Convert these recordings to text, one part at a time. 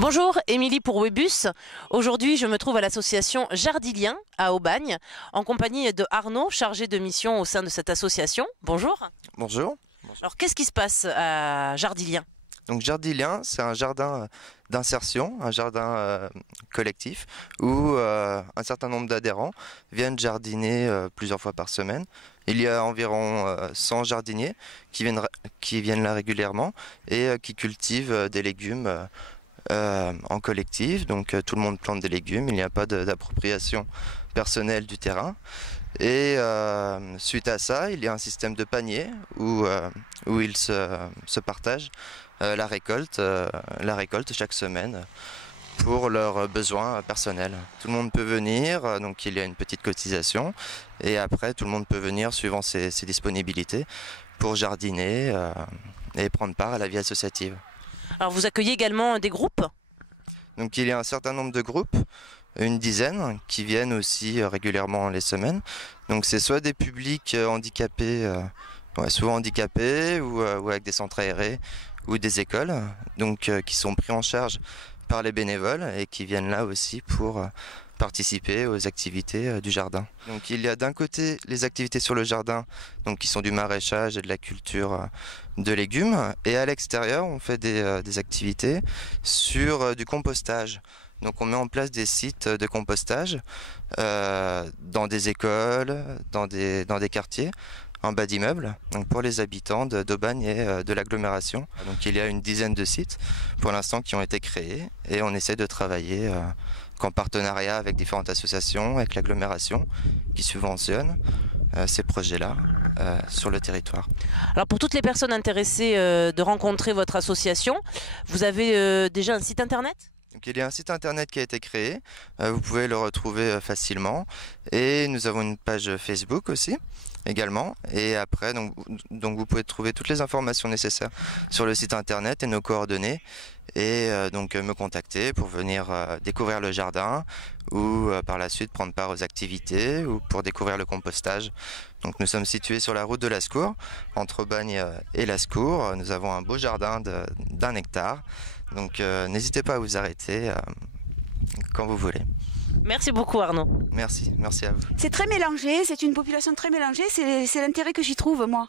Bonjour, Émilie pour Webus. Aujourd'hui, je me trouve à l'association Jardilien à Aubagne, en compagnie de Arnaud, chargé de mission au sein de cette association. Bonjour. Bonjour. Alors, qu'est-ce qui se passe à Jardilien? Donc Jardilien, c'est un jardin d'insertion, un jardin collectif où un certain nombre d'adhérents viennent jardiner plusieurs fois par semaine. Il y a environ 100 jardiniers qui viennent là régulièrement et qui cultivent des légumes en collectif. Donc tout le monde plante des légumes, il n'y a pas d'appropriation personnelle du terrain. Et suite à ça, il y a un système de panier où ils se partagent la récolte chaque semaine pour leurs besoins personnels. Tout le monde peut venir, donc il y a une petite cotisation et après tout le monde peut venir suivant ses disponibilités pour jardiner et prendre part à la vie associative. Alors, vous accueillez également des groupes? Donc il y a un certain nombre de groupes, une dizaine, qui viennent aussi régulièrement les semaines. Donc c'est soit des publics handicapés, souvent handicapés, ou avec des centres aérés, ou des écoles, donc qui sont pris en charge par les bénévoles et qui viennent là aussi pour participer aux activités du jardin. Donc il y a d'un côté les activités sur le jardin, donc qui sont du maraîchage et de la culture de légumes, et à l'extérieur on fait des activités sur du compostage. Donc on met en place des sites de compostage dans des écoles, dans des quartiers, en bas d'immeubles, donc pour les habitants d'Aubagne et de l'agglomération. Donc il y a une dizaine de sites pour l'instant qui ont été créés et on essaie de travailler en partenariat avec différentes associations, avec l'agglomération qui subventionne ces projets-là sur le territoire. Alors, pour toutes les personnes intéressées de rencontrer votre association, vous avez déjà un site internet? Donc, il y a un site internet qui a été créé, vous pouvez le retrouver facilement, et nous avons une page Facebook aussi également, et après donc vous pouvez trouver toutes les informations nécessaires sur le site internet et nos coordonnées, et donc me contacter pour venir découvrir le jardin ou par la suite prendre part aux activités ou pour découvrir le compostage. Donc nous sommes situés sur la route de Lascours, entre Aubagne et Lascours. Nous avons un beau jardin d'1 hectare. Donc n'hésitez pas à vous arrêter quand vous voulez. Merci beaucoup, Arnaud. Merci à vous. C'est très mélangé, c'est une population très mélangée, c'est l'intérêt que j'y trouve moi.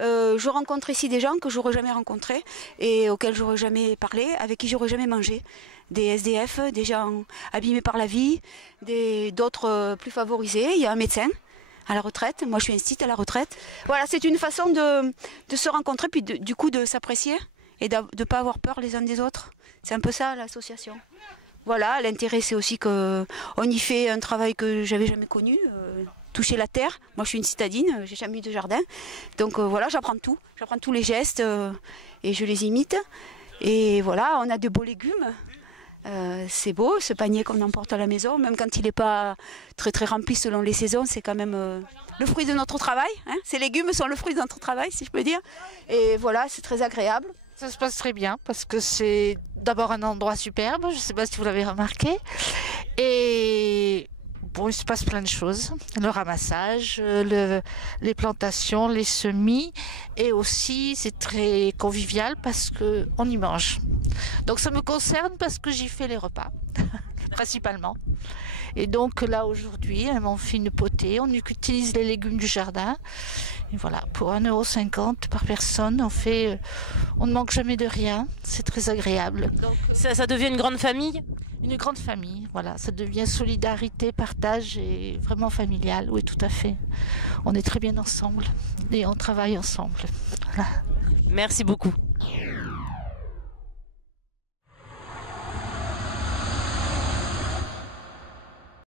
Je rencontre ici des gens que j'aurais jamais rencontrés et auxquels j'aurais jamais parlé, avec qui j'aurais jamais mangé. Des SDF, des gens abîmés par la vie, d'autres plus favorisés. Il y a un médecin à la retraite, moi je suis instite à la retraite. Voilà, c'est une façon de se rencontrer, puis du coup de s'apprécier et de ne pas avoir peur les uns des autres. C'est un peu ça l'association. Voilà, l'intérêt c'est aussi qu'on y fait un travail que j'avais jamais connu, toucher la terre. Moi je suis une citadine, j'ai jamais eu de jardin. Donc voilà, j'apprends tous les gestes et je les imite. Et voilà, on a de beaux légumes. C'est beau, ce panier qu'on emporte à la maison, même quand il n'est pas très rempli selon les saisons, c'est quand même le fruit de notre travail. Hein. Ces légumes sont le fruit de notre travail, si je peux dire. Et voilà, c'est très agréable. Ça se passe très bien parce que c'est d'abord un endroit superbe, je ne sais pas si vous l'avez remarqué. Et bon, il se passe plein de choses. Le ramassage, les plantations, les semis. Et aussi, c'est très convivial parce qu'on y mange. Donc ça me concerne parce que j'y fais les repas, principalement. Et donc là, aujourd'hui, elles m'ont fait une potée. On utilise les légumes du jardin. Et voilà, pour 1,50 € par personne, on ne manque jamais de rien. C'est très agréable. Donc, ça devient une grande famille? Une grande famille, voilà. Ça devient solidarité, partage et vraiment familial. Oui, tout à fait. On est très bien ensemble et on travaille ensemble. Voilà. Merci beaucoup.